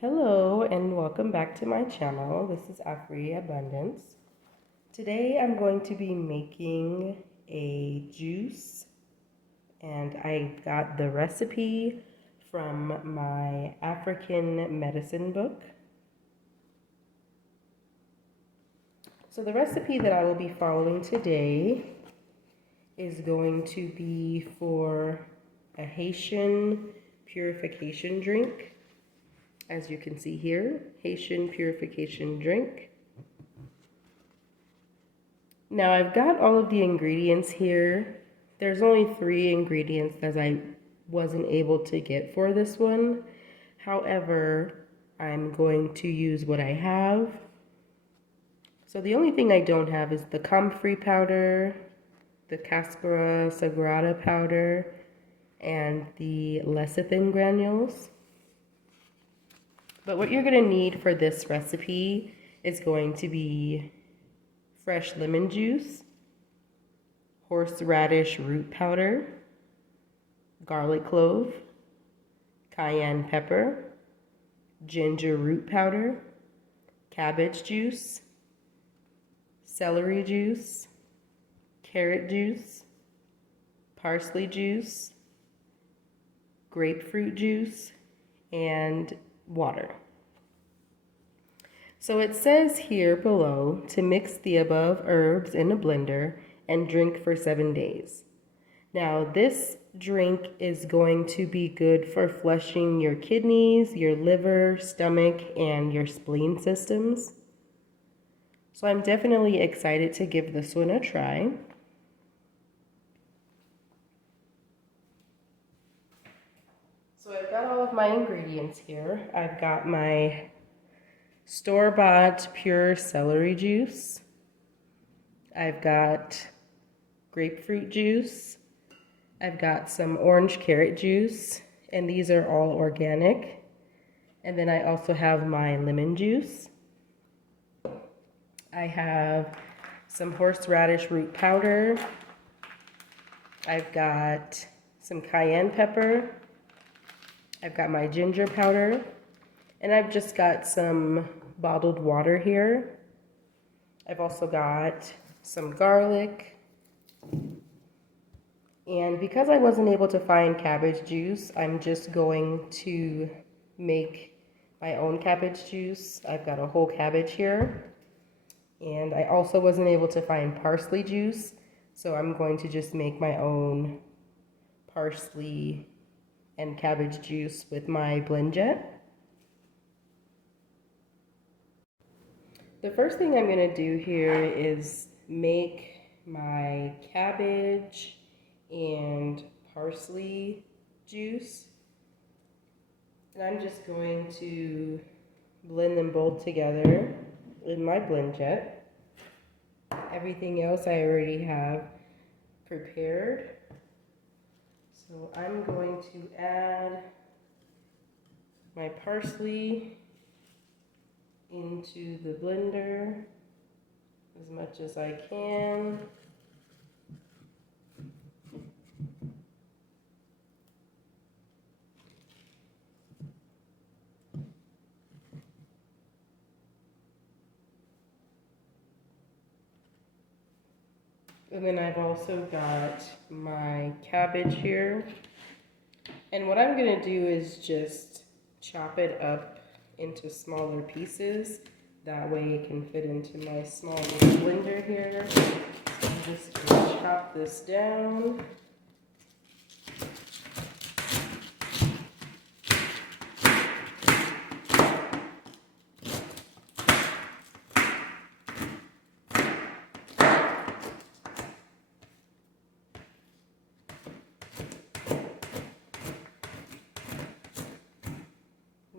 Hello and welcome back to my channel. This is Afri Abundance. Today I'm going to be making a juice and I got the recipe from my African medicine book. So the recipe that I will be following today is going to be for a Haitian purification drink. As you can see here, Haitian purification drink. Now I've got all of the ingredients here. There's only 3 ingredients that I wasn't able to get for this one. However, I'm going to use what I have. So the only thing I don't have is the comfrey powder, the cascara sagrada powder, and the lecithin granules. But what you're going to need for this recipe is going to be fresh lemon juice, horseradish root powder, garlic clove, cayenne pepper, ginger root powder, cabbage juice, celery juice, carrot juice, parsley juice, grapefruit juice, and water. So it says here below to mix the above herbs in a blender and drink for 7 days. Now this drink is going to be good for flushing your kidneys, your liver, stomach, and your spleen systems. So I'm definitely excited to give this one a try. So I've got all of my ingredients here. I've got my store-bought pure celery juice. I've got grapefruit juice. I've got some orange carrot juice, and these are all organic. And then I also have my lemon juice. I have some horseradish root powder. I've got some cayenne pepper. I've got my ginger powder, and I've just got some bottled water here. I've also got some garlic. And because I wasn't able to find cabbage juice, I'm just going to make my own cabbage juice. I've got a whole cabbage here. And I also wasn't able to find parsley juice, so I'm going to just make my own parsley and cabbage juice with my blend jet. The first thing I'm going to do here is make my cabbage and parsley juice. And I'm just going to blend them both together in my blend jet. Everything else I already have prepared. So I'm going to add my parsley into the blender as much as I can. And then I've also got my cabbage here. And what I'm going to do is just chop it up into smaller pieces. That way it can fit into my small blender here. So I'm just going to chop this down.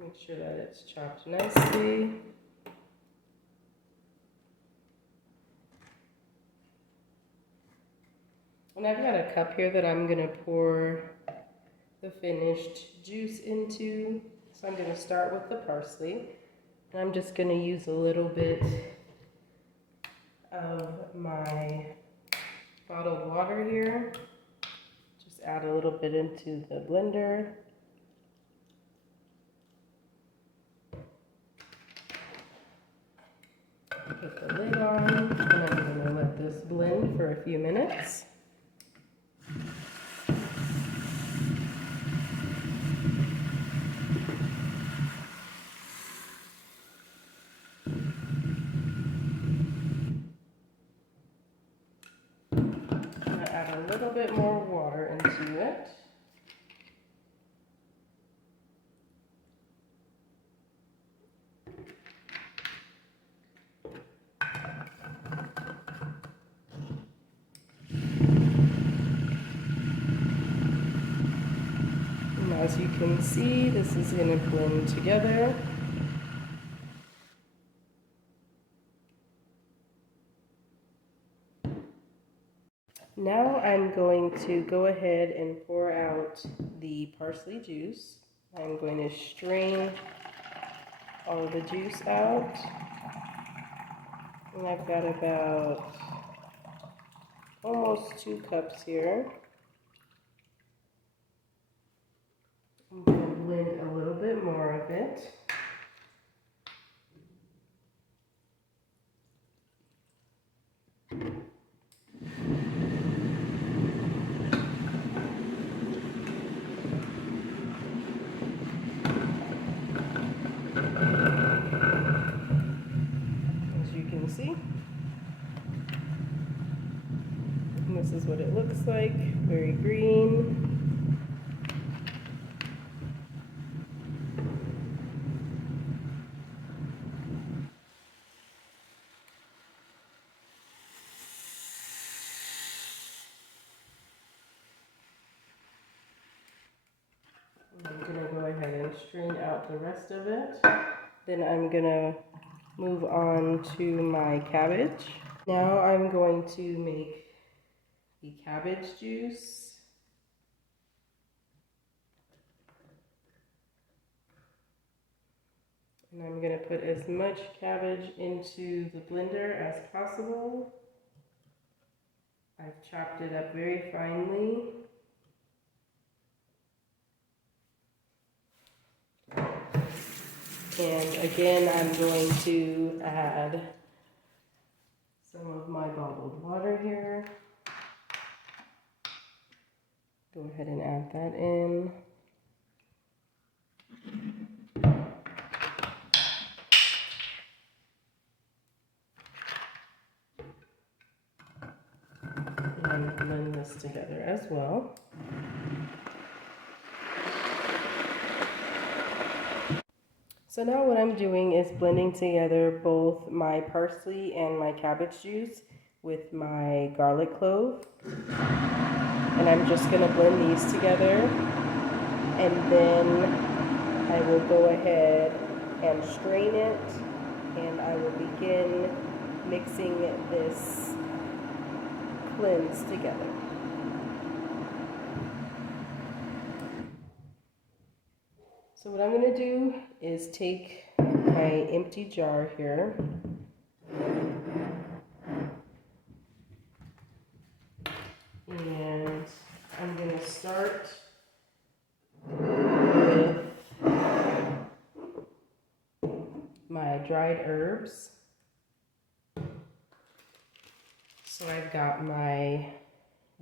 Make sure that it's chopped nicely. And I've got a cup here that I'm going to pour the finished juice into. So I'm going to start with the parsley. And I'm just going to use a little bit of my bottled water here. Just add a little bit into the blender. blend for a few minutes. I'm going to add a little bit more water into it. And as you can see, this is going to blend together. Now I'm going to go ahead and pour out the parsley juice. I'm going to strain all of the juice out. And I've got about almost 2 cups here. I'm going to blend a little bit more of it. As you can see, and this is what it looks like, very green. I'm going to go ahead and strain out the rest of it. Then I'm going to move on to my cabbage. Now I'm going to make the cabbage juice. And I'm going to put as much cabbage into the blender as possible. I've chopped it up very finely. And again, I'm going to add some of my bottled water here. Go ahead and add that in. And blend this together as well. So now what I'm doing is blending together both my parsley and my cabbage juice with my garlic clove. And I'm just going to blend these together. And then I will go ahead and strain it. And I will begin mixing this cleanse together. So what I'm going to do is take my empty jar here and I'm going to start with my dried herbs. So I've got my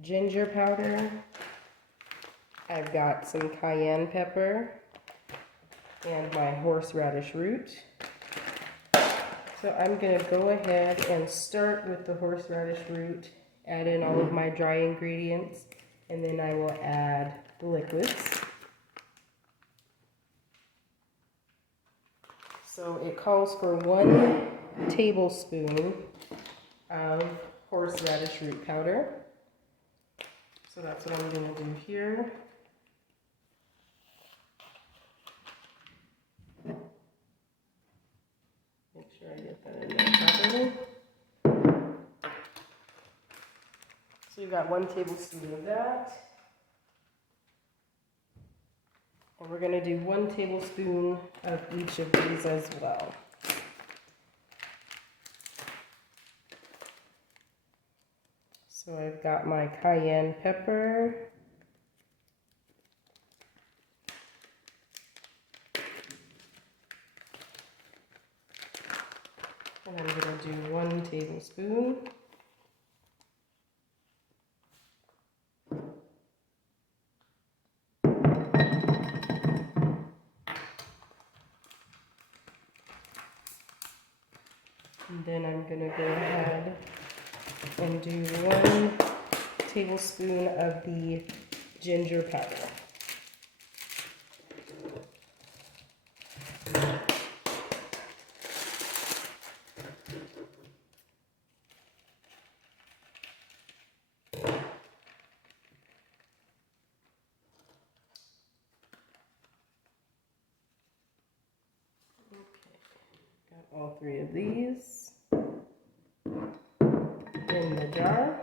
ginger powder, I've got some cayenne pepper, and my horseradish root. So I'm going to go ahead and start with the horseradish root, add in all of my dry ingredients, and then I will add the liquids. So it calls for 1 tablespoon of horseradish root powder. So that's what I'm going to do here. Make sure I get that in there properly. So you've got 1 tablespoon of that. And we're going to do 1 tablespoon of each of these as well. So I've got my cayenne pepper. And I'm going to do 1 tablespoon. then I'm going to go ahead and do 1 tablespoon of the ginger powder. All 3 of these in the jar.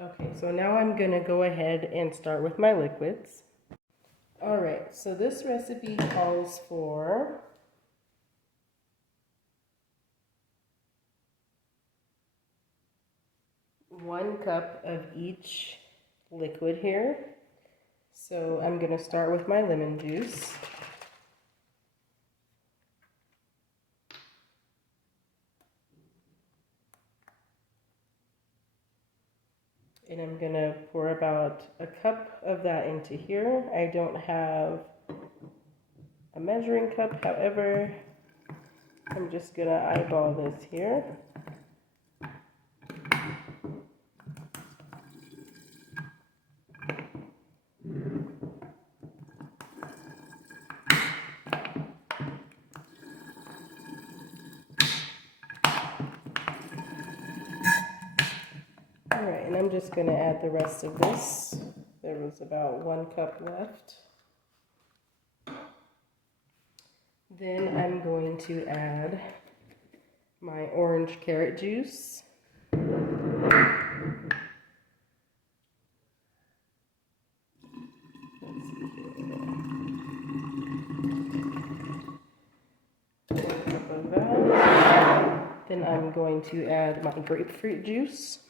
Okay, so now I'm going to go ahead and start with my liquids. Alright, so this recipe calls for 1 cup of each liquid here. So I'm going to start with my lemon juice. And I'm going to pour about a cup of that into here. I don't have a measuring cup, however, I'm just going to eyeball this here. Alright, and I'm just going to add the rest of this. There was about 1 cup left. Then I'm going to add my orange carrot juice. Let's see here. 1 cup of that. Then I'm going to add my grapefruit juice.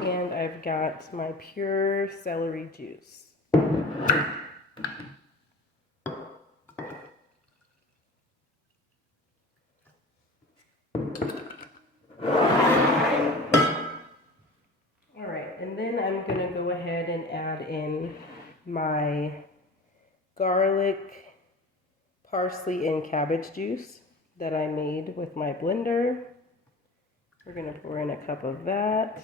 And I've got my pure celery juice. Alright, and then I'm going to go ahead and add in my garlic, parsley, and cabbage juice that I made with my blender. We're going to pour in a cup of that.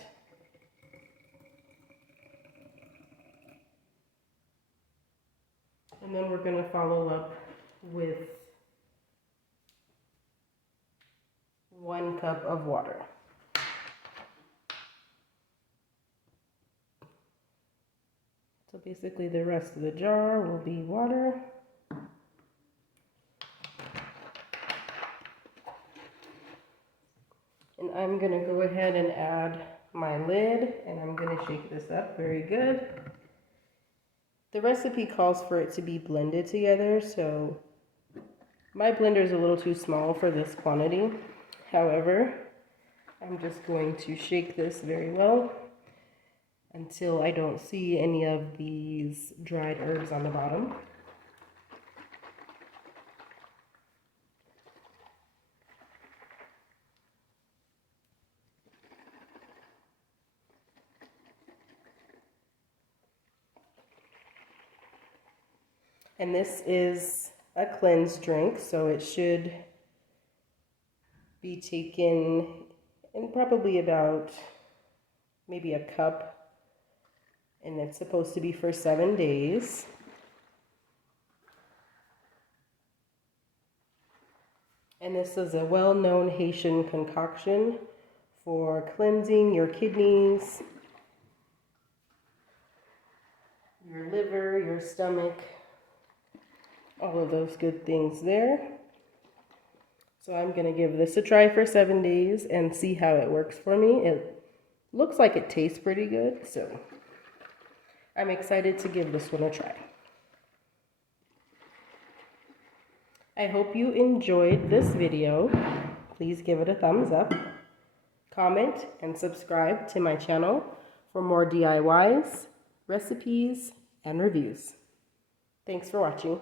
And then we're going to follow up with 1 cup of water. So basically the rest of the jar will be water. And I'm going to go ahead and add my lid, and I'm going to shake this up very good. The recipe calls for it to be blended together, so my blender is a little too small for this quantity. However, I'm just going to shake this very well until I don't see any of these dried herbs on the bottom. And this is a cleansed drink, so it should be taken in probably about maybe a cup, and it's supposed to be for 7 days. And this is a well-known Haitian concoction for cleansing your kidneys, your liver, your stomach, all of those good things there. So I'm going to give this a try for 7 days and see how it works for me. It looks like it tastes pretty good, so I'm excited to give this one a try. I hope you enjoyed this video. Please give it a thumbs up, comment, and subscribe to my channel for more DIYs, recipes, and reviews. Thanks for watching.